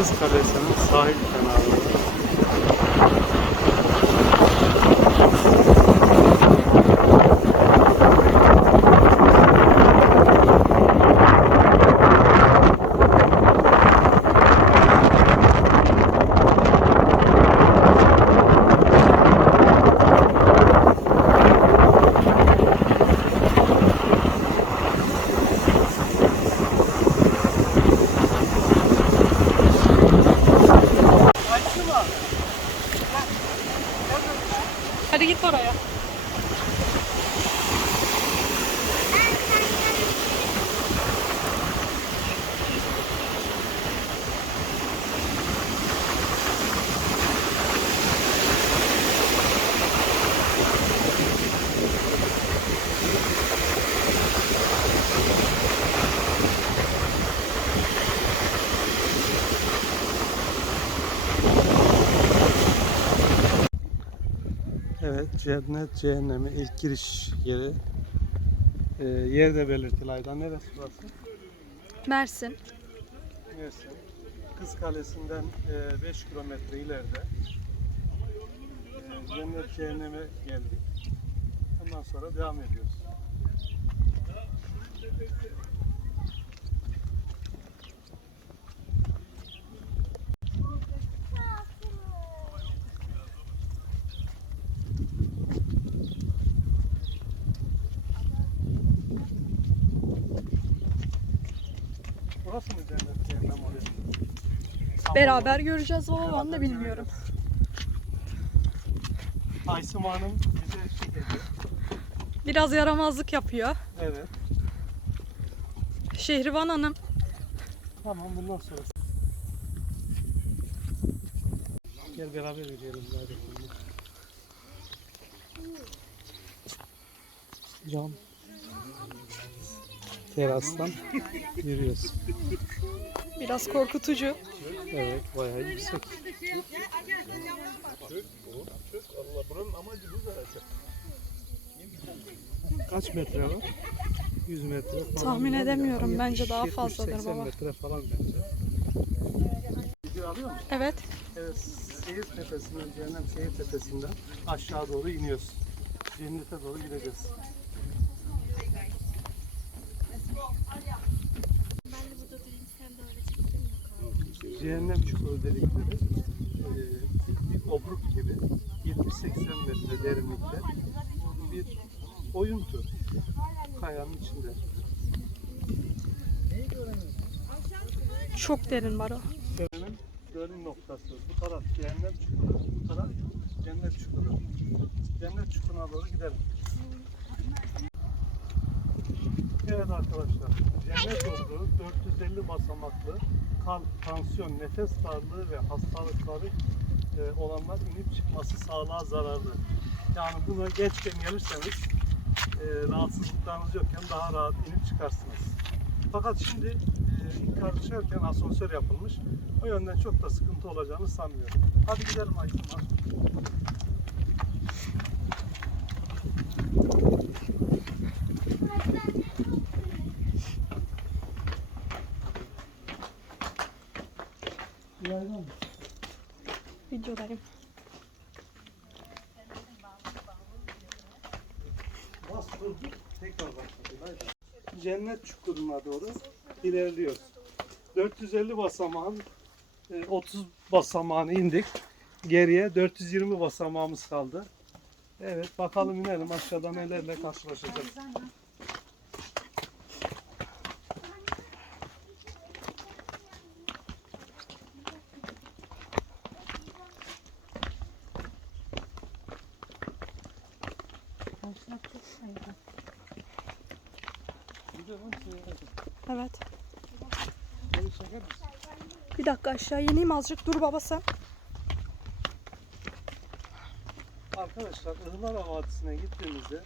Kız Kalesi'nin sahil kenarında. Hadi git oraya. Evet, cennet cehennemi ilk giriş yeri. Ee, yer de belirtili Aydan. Neresi burası? Mersin. Mersin. Kız Kalesi'nden 5 kilometre ileride. E, cennet cehenneme geldik. Ondan sonra devam ediyoruz. Burası mı cennet cehennem oluyor? Beraber göreceğiz baba ben de bilmiyorum. Aysım Hanım bize eşlik ediyor. Biraz yaramazlık yapıyor. Evet. Şehriban Hanım. Tamam bundan sonra. Gel beraber yürüyelim hadi. Cam. Terastan yürüyoruz. Biraz korkutucu. Evet bayağı yüksek. Kaç metre var? 100 metre falan. Tahmin edemiyorum. Bence daha 70, fazladır 80 baba. metre falan bence. Video alıyor musun? Evet. Evet, Seyir Tepesi'nden, Cehennem Seyir Tepesi'nden aşağı doğru iniyoruz. Cennete doğru gideceğiz. Cehennem çukuru dedikleri e, bir obruk gibi 70-80 metre derinlikte bir oyuntu kayanın içinde. Çok derin var o. Cehennem dönüm noktası. Bu taraf cehennem çukuru, bu taraf cennet çukuru. Cennet çukuruna doğru gidelim. Evet arkadaşlar, cennet yolu 450 basamaklı kalp, tansiyon, nefes darlığı ve hastalıkları e, olanlar inip çıkması sağlığa zararlı. Yani buna geçken gelirseniz e, rahatsızlıklarınız yokken daha rahat inip çıkarsınız. Fakat şimdi e, yukarı çıkarken asansör yapılmış. O yönden çok da sıkıntı olacağını sanmıyorum. Hadi gidelim Aysunlar. Günaydın. Videodayım. Bas durduk, tekrar başladı. Haydi. Cennet çukuruna doğru ilerliyoruz. 450 basamağın e, 30 basamağını indik. Geriye 420 basamağımız kaldı. Evet bakalım inelim aşağıda nelerle karşılaşacağız. Evet. Bir dakika aşağı ineyim azıcık. Dur baba sen. Arkadaşlar Ihlara Vadisi'ne gittiğimizde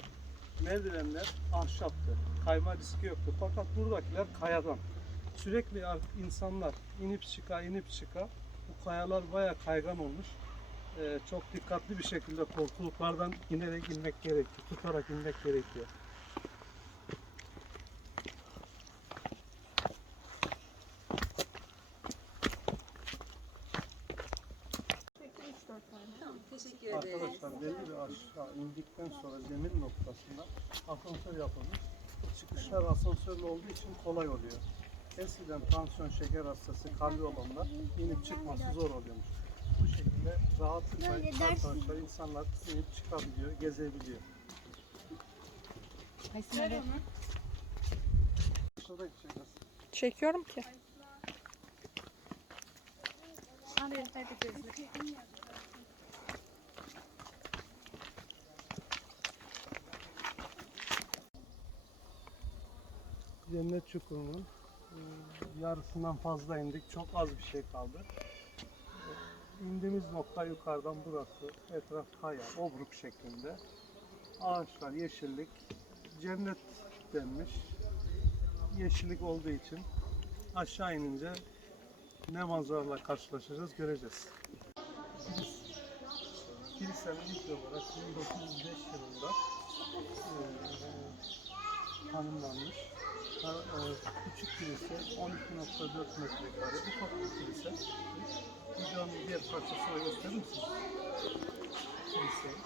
merdivenler ahşaptı. Kayma riski yoktu. Fakat buradakiler kayadan. Sürekli ar- insanlar inip çıka inip çıka. Bu kayalar baya kaygan olmuş. Ee, çok dikkatli bir şekilde korkuluklardan inerek inmek gerekiyor. Tutarak inmek gerekiyor. Arkadaşlar belli bir aşağı indikten sonra zemin noktasında asansör yapılmış. Çıkışlar asansörlü olduğu için kolay oluyor. Eskiden tansiyon, şeker hastası, kalbi olanlar inip çıkması zor oluyormuş. Bu şekilde rahatlıkla arkadaşlar insanlar inip çıkabiliyor, gezebiliyor. Şurada gideceğiz. Çekiyorum ki. Cennet Çukuru'nun e, yarısından fazla indik. Çok az bir şey kaldı. E, İndiğimiz nokta yukarıdan burası. Etraf kaya, obruk şeklinde. Ağaçlar, yeşillik. Cennet denmiş. Yeşillik olduğu için aşağı inince ne manzaralarla karşılaşacağız göreceğiz. Kilisenin ilk olarak 1905 yılında e, tanımlanmış. Ha, e, küçük kilise 12.4 metrekare ufak bir kilise. Videonun diğer parçasını gösterir misiniz? Kiliseyi.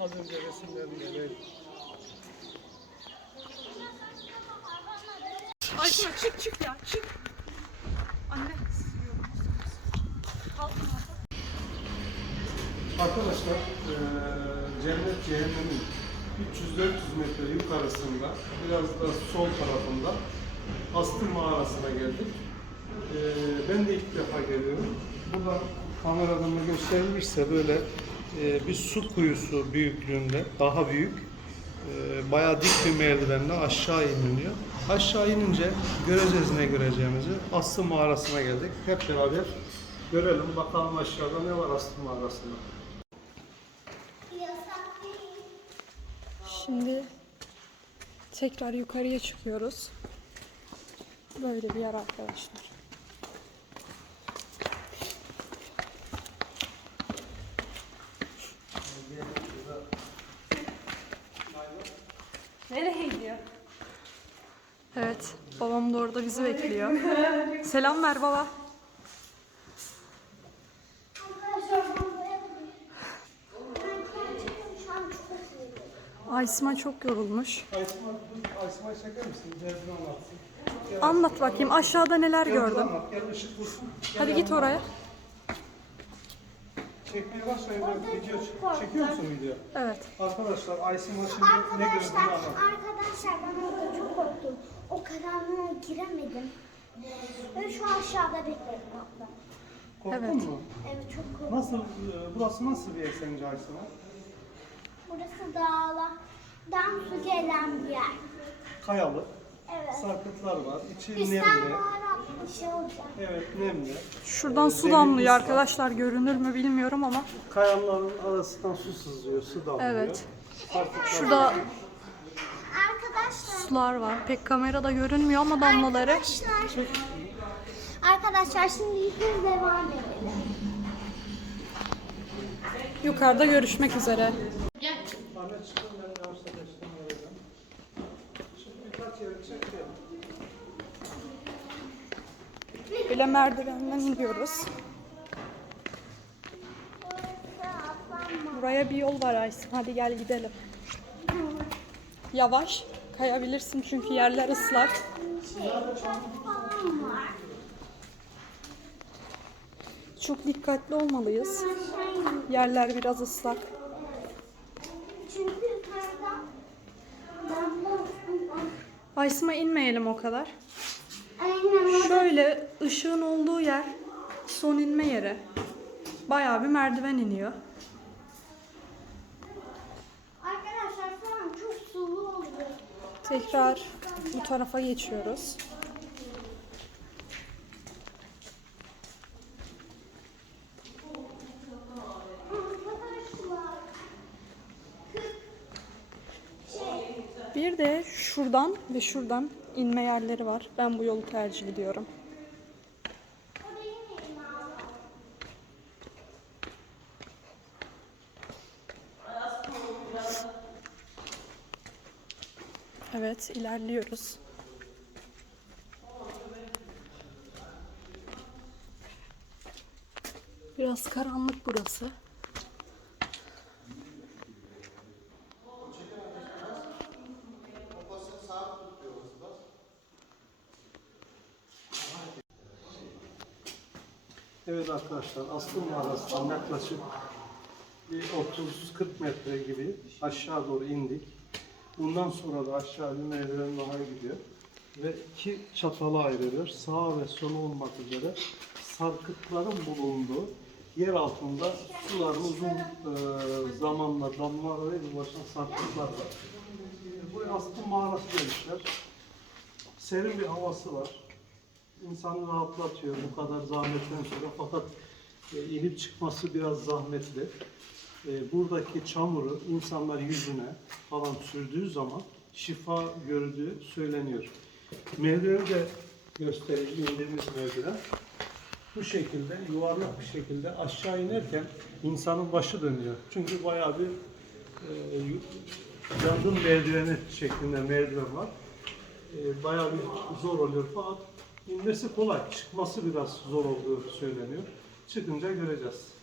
Az önce resimlerinde verdim. Ayşe çık çık ya çık. Anne. Arkadaşlar eee cennet cehennemin 300-400 metre yukarısında biraz da sol tarafında Astır mağarasına geldik. Eee, ben de ilk defa geliyorum. Burada kameradan da gösterilmişse böyle eee, bir su kuyusu büyüklüğünde daha büyük eee, bayağı dik bir merdivenle aşağı iniliyor. Aşağı inince göreceğiz ne göreceğimizi. Aslı mağarasına geldik. Hep beraber görelim bakalım aşağıda ne var Aslı mağarasında. Şimdi tekrar yukarıya çıkıyoruz. Böyle bir yer arkadaşlar. Nereye gidiyor? Evet, babam da orada bizi bekliyor. Selam ver baba. Arkadaşlar ben böyle Ben gerçekten şu an çok Aysma çok yorulmuş. Aysma, Aysma'yı çeker misin? Derdini anlatsın. Anlat bakayım aşağıda neler Gel gördün? anlat, Gel ışık vursun. Gel Hadi git oraya. Çekmeye başlayın. Orada Video çok çek- korktum. çekiyor musun video? Evet. Arkadaşlar Aysma şimdi ne gördüğünü Arkadaşlar, anlat. arkadaşlar ben orada çok korktum. O karanlığa giremedim. Ve şu aşağıda bekledim abla. Korktun Evet. mu? Evet çok korktum. Nasıl, e, burası nasıl bir yer sence Aysma? Burası dağla, dam su gelen bir yer. Kayalı, Evet. sarkıtlar var, içi Bizden nemli. baharatlı bir şey olacak. Evet, nemli. Şuradan su Zemin damlıyor ıslak. arkadaşlar. Görünür mü bilmiyorum ama. Kayaların arasından su sızıyor, su damlıyor. Evet. Sarkıtlar Şurada Arkadaşlar, sular var. Pek kamerada görünmüyor ama damlaları. arkadaşlar, arkadaşlar şimdi yukarı devam edelim. Yukarıda görüşmek üzere. Böyle merdivenden iniyoruz. Buraya bir yol var Aysin. Hadi gel gidelim. Yavaş. Kayabilirsin çünkü yerler ıslak. Çok dikkatli olmalıyız. Yerler biraz ıslak. Aysima inmeyelim o kadar. Şöyle ışığın olduğu yer son inme yeri. Bayağı bir merdiven iniyor. Arkadaşlar şu an çok sulu oluyor. Tekrar bu tarafa geçiyoruz. Bir de şuradan ve şuradan inme yerleri var. Ben bu yolu tercih ediyorum. Evet, ilerliyoruz. Biraz karanlık burası. Evet arkadaşlar Aslı Mağarası'ndan yaklaşık bir 30-40 metre gibi aşağı doğru indik. Bundan sonra da aşağı bir merdiven daha gidiyor. Ve iki çatala ayrılıyor. Sağ ve sol olmak üzere sarkıtların bulunduğu yer altında suların uzun e, zamanla damlalara ulaşan sarkıtlar var. Buraya Aslı Mağarası demişler. Serin bir havası var. İnsanı rahatlatıyor bu kadar zahmetten sonra fakat e, inip çıkması biraz zahmetli. E, buradaki çamuru insanlar yüzüne falan sürdüğü zaman şifa gördüğü söyleniyor. Merdiveni de göstereyim indiğimiz merdiven. Bu şekilde yuvarlak bir şekilde aşağı inerken insanın başı dönüyor. Çünkü bayağı bir e, yangın merdiveni şeklinde merdiven var. E, bayağı bir zor oluyor fakat inmesi kolay, çıkması biraz zor olduğu söyleniyor. Çıkınca göreceğiz.